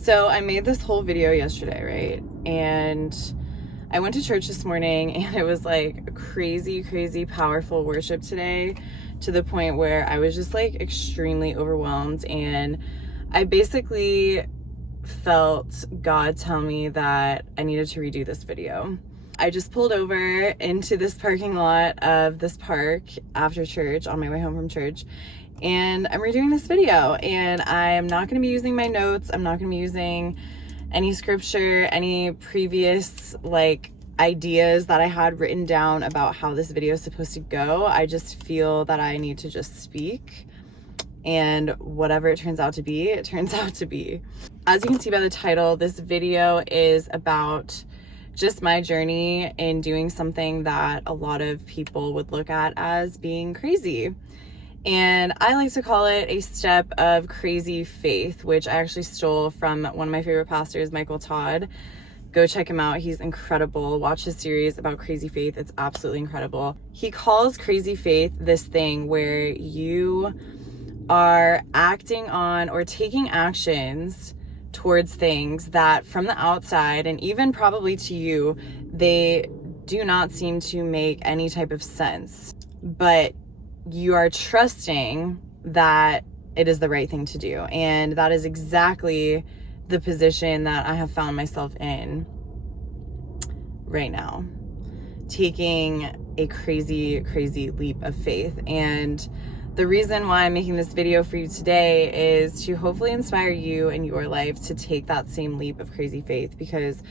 So I made this whole video yesterday, right? And I went to church this morning and it was like crazy, crazy powerful worship today, to the point where I was just like extremely overwhelmed. And I basically felt God tell me that I needed to redo this video. I just pulled over into this parking lot of this park after church on my way home from church, and I'm redoing this video. And I am not going to be using my notes. I'm not going to be using any scripture, any previous like ideas that I had written down about how this video is supposed to go. I just feel that I need to just speak, and whatever it turns out to be, it turns out to be. As you can see by the title, this video is about just my journey in doing something that a lot of people would look at as being crazy. And I like to call it a step of crazy faith, which I actually stole from one of my favorite pastors, Michael Todd. Go check him out. He's incredible. Watch his series about crazy faith. It's absolutely incredible. He calls crazy faith this thing where you are acting on or taking actions towards things that from the outside, and even probably to you, they do not seem to make any type of sense. But you are trusting that it is the right thing to do. And that is exactly the position that I have found myself in right now, taking a crazy, crazy leap of faith. And the reason why I'm making this video for you today is to hopefully inspire you in your life to take that same leap of crazy faith, because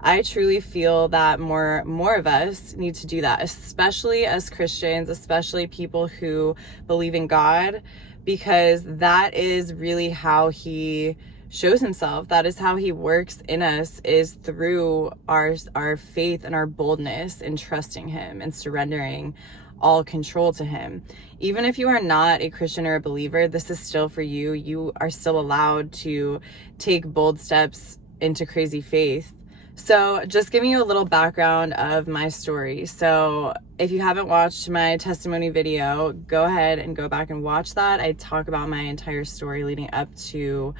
I truly feel that more of us need to do that, especially as Christians, especially people who believe in God, because that is really how he shows himself. That is how he works in us, is through our faith and our boldness in trusting him and surrendering all control to him. Even if you are not a Christian or a believer, this is still for you. You are still allowed to take bold steps into crazy faith. So just giving you a little background of my story. So if you haven't watched my testimony video, go ahead and go back and watch that. I talk about my entire story leading up to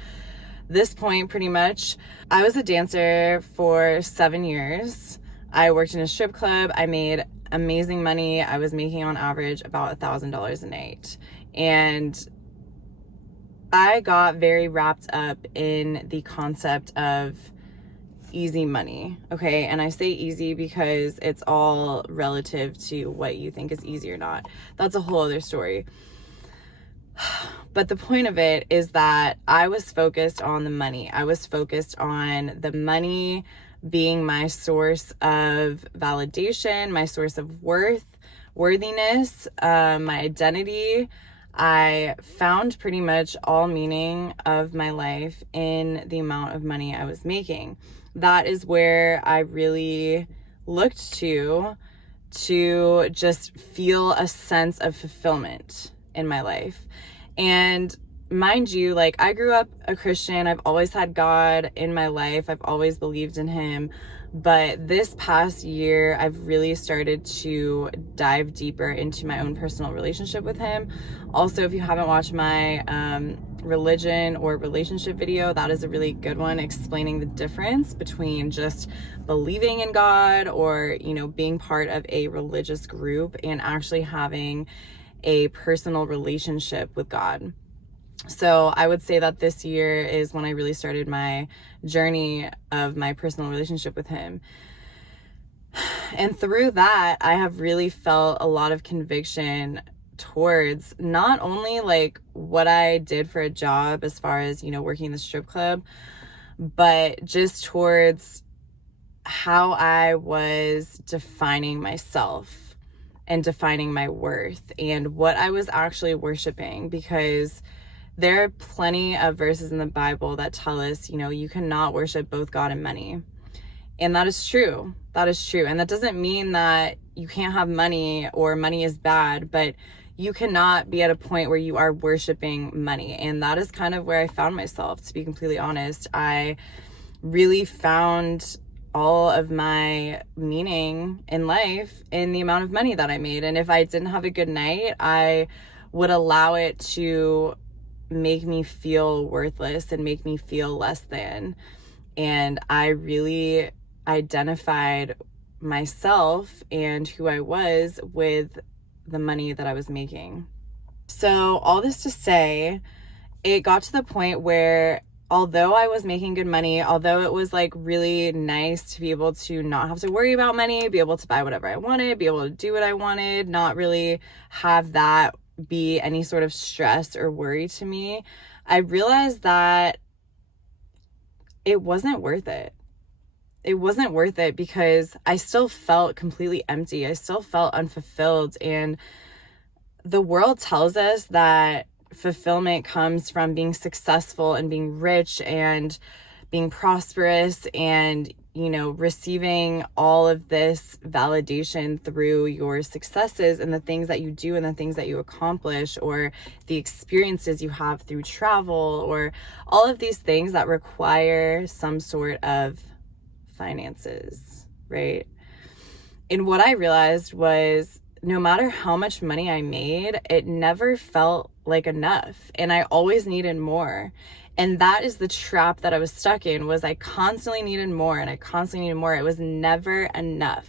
this point pretty much. I was a dancer for 7 years. I worked in a strip club. I made amazing money. I was making on average about $1,000 a night. And I got very wrapped up in the concept of easy money. Okay. And I say easy because it's all relative to what you think is easy or not. That's a whole other story. But the point of it is that I was focused on the money. I was focused on the money being my source of validation, my source of worthiness, my identity. I found pretty much all meaning of my life in the amount of money I was making. That is where I really looked to just feel a sense of fulfillment in my life. And mind you, like, I grew up a Christian. I've always had God in my life. I've always believed in him. But this past year, I've really started to dive deeper into my own personal relationship with him. Also, if you haven't watched my religion or relationship video, that is a really good one, explaining the difference between just believing in God or, being part of a religious group and actually having a personal relationship with God. So I would say that this year is when I really started my journey of my personal relationship with him. And through that, I have really felt a lot of conviction towards not only like what I did for a job as far as, working in the strip club, but just towards how I was defining myself and defining my worth and what I was actually worshiping. Because there are plenty of verses in the Bible that tell us, you cannot worship both God and money. And that is true. That is true. And that doesn't mean that you can't have money or money is bad, but you cannot be at a point where you are worshiping money. And that is kind of where I found myself, to be completely honest. I really found all of my meaning in life in the amount of money that I made. And if I didn't have a good night, I would allow it to make me feel worthless and make me feel less than. And I really identified myself and who I was with the money that I was making. So all this to say, it got to the point where although I was making good money, although it was like really nice to be able to not have to worry about money, be able to buy whatever I wanted, be able to do what I wanted, not really have that be any sort of stress or worry to me, I realized that it wasn't worth it. It wasn't worth it because I still felt completely empty. I still felt unfulfilled. And the world tells us that fulfillment comes from being successful and being rich and being prosperous and, you know, receiving all of this validation through your successes and the things that you do and the things that you accomplish, or the experiences you have through travel, or all of these things that require some sort of finances, right? And what I realized was no matter how much money I made, it never felt like enough. And I always needed more. And that is the trap that I was stuck in, was I constantly needed more and I constantly needed more. It was never enough.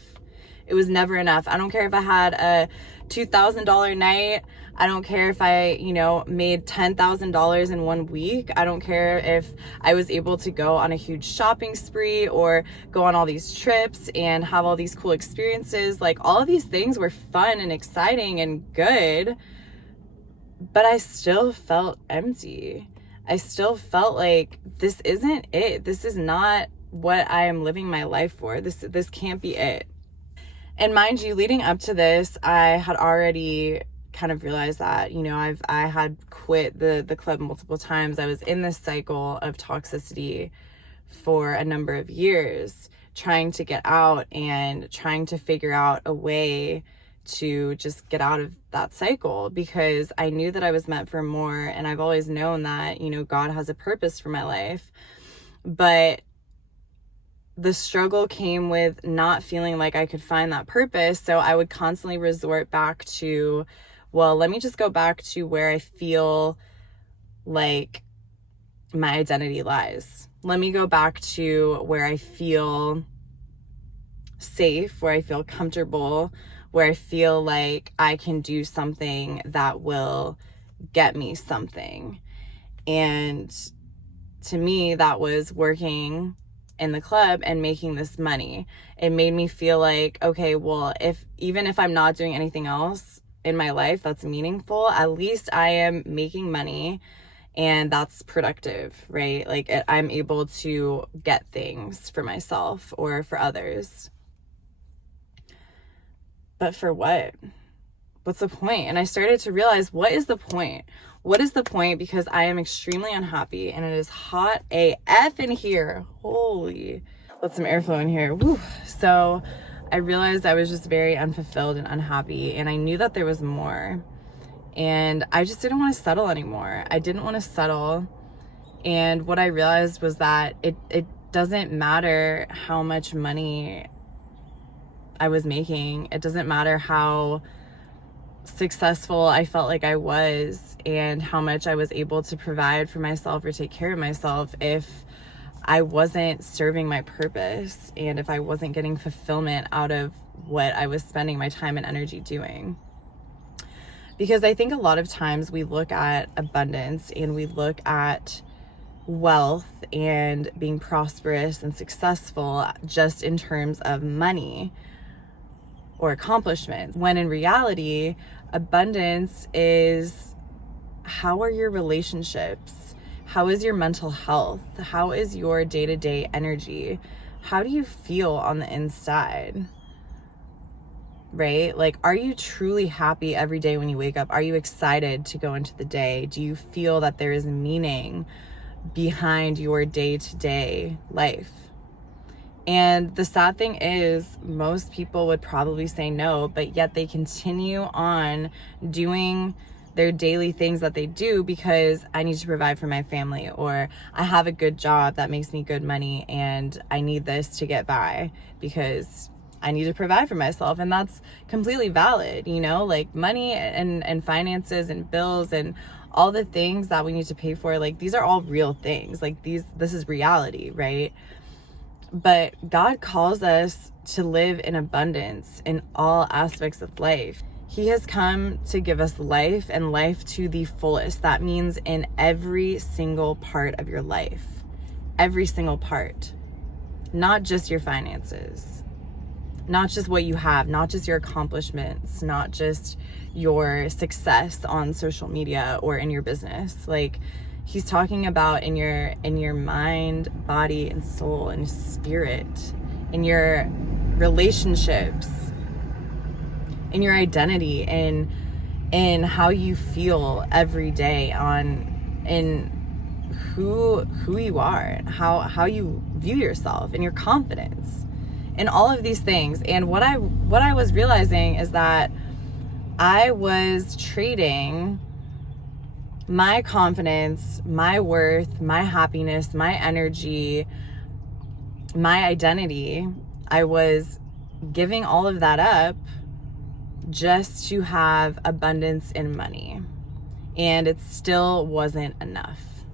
It was never enough. I don't care if I had a $2,000 night. I don't care if I, made $10,000 in 1 week. I don't care if I was able to go on a huge shopping spree or go on all these trips and have all these cool experiences. Like, all of these things were fun and exciting and good, but I still felt empty. I still felt like this isn't it. This is not what I am living my life for. This can't be it. And mind you, leading up to this, I had already kind of realized that, I had quit the club multiple times. I was in this cycle of toxicity for a number of years, trying to get out and trying to figure out a way to just get out of that cycle, because I knew that I was meant for more. And I've always known that, God has a purpose for my life. But the struggle came with not feeling like I could find that purpose. So I would constantly resort back to, well, let me just go back to where I feel like my identity lies. Let me go back to where I feel safe, where I feel comfortable, where I feel like I can do something that will get me something. And to me, that was working in the club and making this money. It made me feel like, okay, well, even if I'm not doing anything else in my life that's meaningful, at least I am making money and that's productive, right? Like, I'm able to get things for myself or for others. But for what? What's the point? And I started to realize, what is the point? What is the point? Because I am extremely unhappy and it is hot AF in here. Holy, let some airflow in here. Woo. So I realized I was just very unfulfilled and unhappy, and I knew that there was more. And I just didn't want to settle anymore. I didn't want to settle. And what I realized was that it doesn't matter how much money I was making. It doesn't matter how successful I felt like I was and how much I was able to provide for myself or take care of myself, if I wasn't serving my purpose and if I wasn't getting fulfillment out of what I was spending my time and energy doing. Because I think a lot of times we look at abundance and we look at wealth and being prosperous and successful just in terms of money or accomplishments, when in reality, abundance is, how are your relationships? How is your mental health? How is your day-to-day energy? How do you feel on the inside? Right? Like, are you truly happy every day when you wake up? Are you excited to go into the day? Do you feel that there is meaning behind your day-to-day life? And the sad thing is, most people would probably say no, but yet they continue on doing their daily things that they do because I need to provide for my family, or I have a good job that makes me good money and I need this to get by because, I need to provide for myself. And that's completely valid, you know, like money and finances and bills and all the things that we need to pay for. Like, these are all real things. Like, this is reality, right? But God calls us to live in abundance in all aspects of life. He has come to give us life, and life to the fullest. That means in every single part of your life. Every single part. Not just your finances. Not just what you have. Not just your accomplishments. Not just your success on social media or in your business. Like, he's talking about in your mind, body, and soul, and spirit, in your relationships, in your identity, in how you feel every day, in who you are, and how you view yourself, and your confidence, and all of these things. And what I was realizing is that I was trading my confidence, my worth, my happiness, my energy, my identity. I was giving all of that up just to have abundance in money. And it still wasn't enough.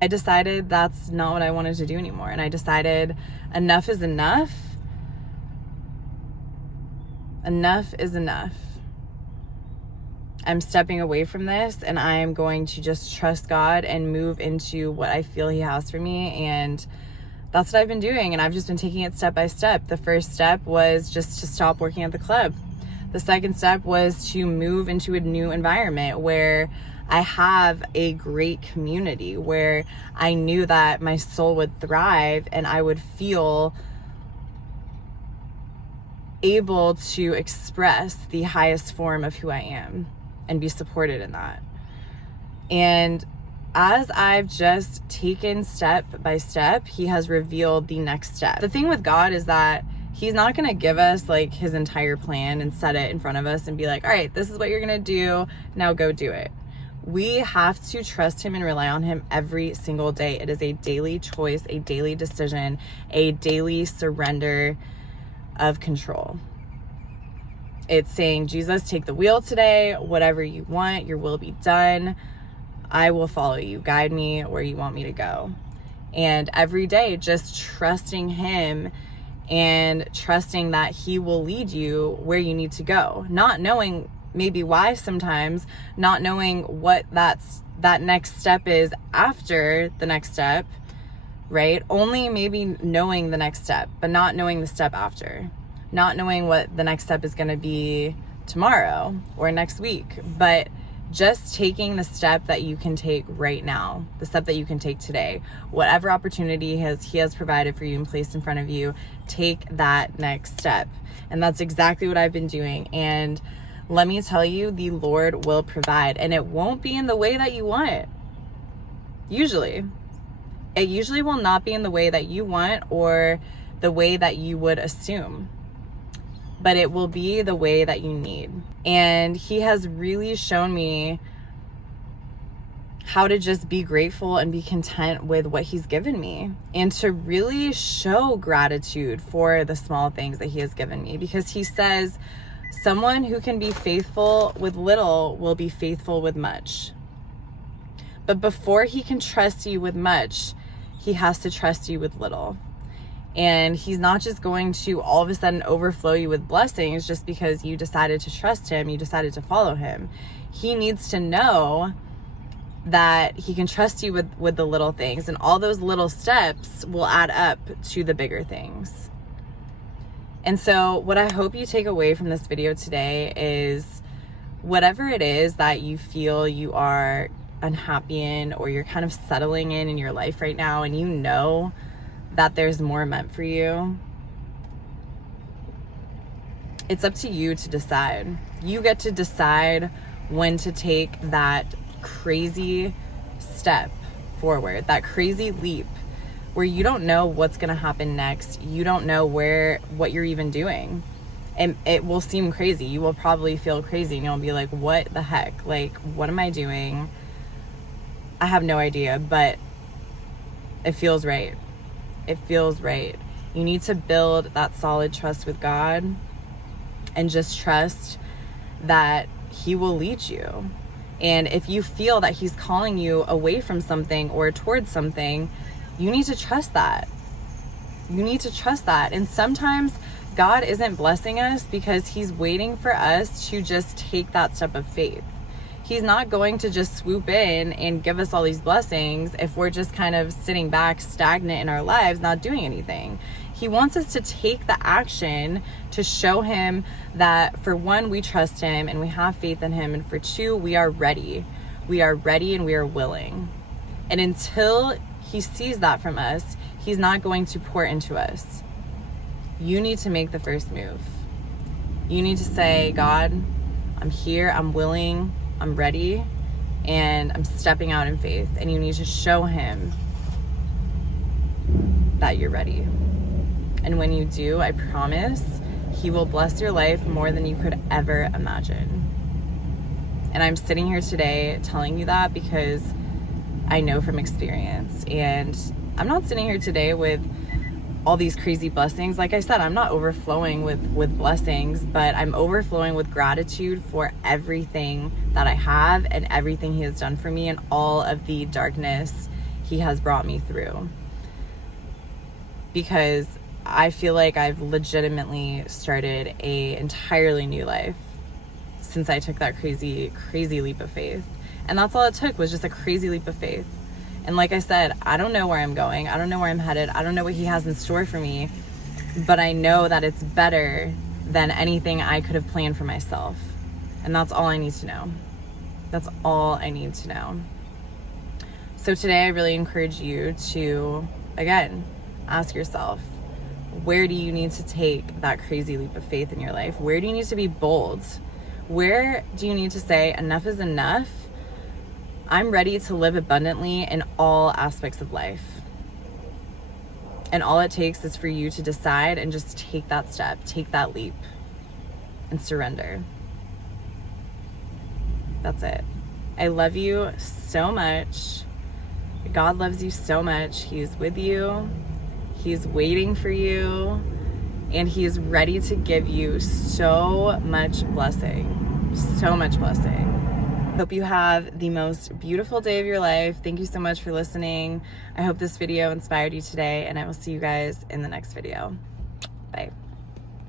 I decided that's not what I wanted to do anymore. And I decided enough is enough. Enough is enough. I'm stepping away from this, and I'm going to just trust God and move into what I feel He has for me. And that's what I've been doing. And I've just been taking it step by step. The first step was just to stop working at the club. The second step was to move into a new environment where I have a great community, where I knew that my soul would thrive and I would feel able to express the highest form of who I am and be supported in that. And as I've just taken step by step, He has revealed the next step. The thing with God is that He's not going to give us like His entire plan and set it in front of us and be like, all right, this is what you're going to do. Now go do it. We have to trust Him and rely on Him every single day. It is a daily choice, a daily decision, a daily surrender of control. It's saying, Jesus, take the wheel today. Whatever you want, your will be done. I will follow you. Guide me where you want me to go. And every day, just trusting Him and trusting that He will lead you where you need to go. Not knowing maybe why sometimes, not knowing what that next step is after the next step, right? Only maybe knowing the next step, but not knowing the step after. Not knowing what the next step is going to be tomorrow or next week, but just taking the step that you can take right now, the step that you can take today. Whatever opportunity He has provided for you and placed in front of you, take that next step. And that's exactly what I've been doing. And let me tell you, the Lord will provide, and it won't be in the way that you want it. Usually. It usually will not be in the way that you want or the way that you would assume, but it will be the way that you need. And He has really shown me how to just be grateful and be content with what He's given me, and to really show gratitude for the small things that He has given me, because He says someone who can be faithful with little will be faithful with much. But before He can trust you with much, He has to trust you with little. And He's not just going to all of a sudden overflow you with blessings just because you decided to trust Him, you decided to follow Him. He needs to know that He can trust you with the little things, and all those little steps will add up to the bigger things. And so what I hope you take away from this video today is, whatever it is that you feel you are unhappy in, or you're kind of settling in your life right now, and you know that there's more meant for you, it's up to you to decide. You get to decide when to take that crazy step forward, that crazy leap where you don't know what's going to happen next. You don't know what you're even doing. And it will seem crazy. You will probably feel crazy, and you'll be like, what the heck? Like, what am I doing? I have no idea, but it feels right. It feels right. You need to build that solid trust with God and just trust that He will lead you. And if you feel that He's calling you away from something or towards something, you need to trust that. You need to trust that. And sometimes God isn't blessing us because He's waiting for us to just take that step of faith. He's not going to just swoop in and give us all these blessings if we're just kind of sitting back stagnant in our lives, not doing anything. He wants us to take the action to show Him that, for one, we trust Him and we have faith in Him, and for two, we are ready. We are ready and we are willing. And until He sees that from us, He's not going to pour into us. You need to make the first move. You need to say, God, I'm here, I'm willing, I'm ready, and I'm stepping out in faith. And you need to show Him that you're ready. And when you do, I promise He will bless your life more than you could ever imagine. And I'm sitting here today telling you that because I know from experience. And I'm not sitting here today with all these crazy blessings. Like I said, I'm not overflowing with blessings, but I'm overflowing with gratitude for everything that I have and everything He has done for me and all of the darkness He has brought me through. Because I feel like I've legitimately started a entirely new life since I took that crazy leap of faith. And that's all it took, was just a crazy leap of faith. And like I said, I don't know where I'm going. I don't know where I'm headed. I don't know what He has in store for me. But I know that it's better than anything I could have planned for myself. And that's all I need to know. That's all I need to know. So today I really encourage you to, again, ask yourself, where do you need to take that crazy leap of faith in your life? Where do you need to be bold? Where do you need to say, enough is enough? I'm ready to live abundantly in all aspects of life. And all it takes is for you to decide and just take that step, take that leap, and surrender. That's it. I love you so much. God loves you so much. He's with you. He's waiting for you. And He is ready to give you so much blessing. So much blessing. Hope you have the most beautiful day of your life. Thank you so much for listening. I hope this video inspired you today, and I will see you guys in the next video. Bye.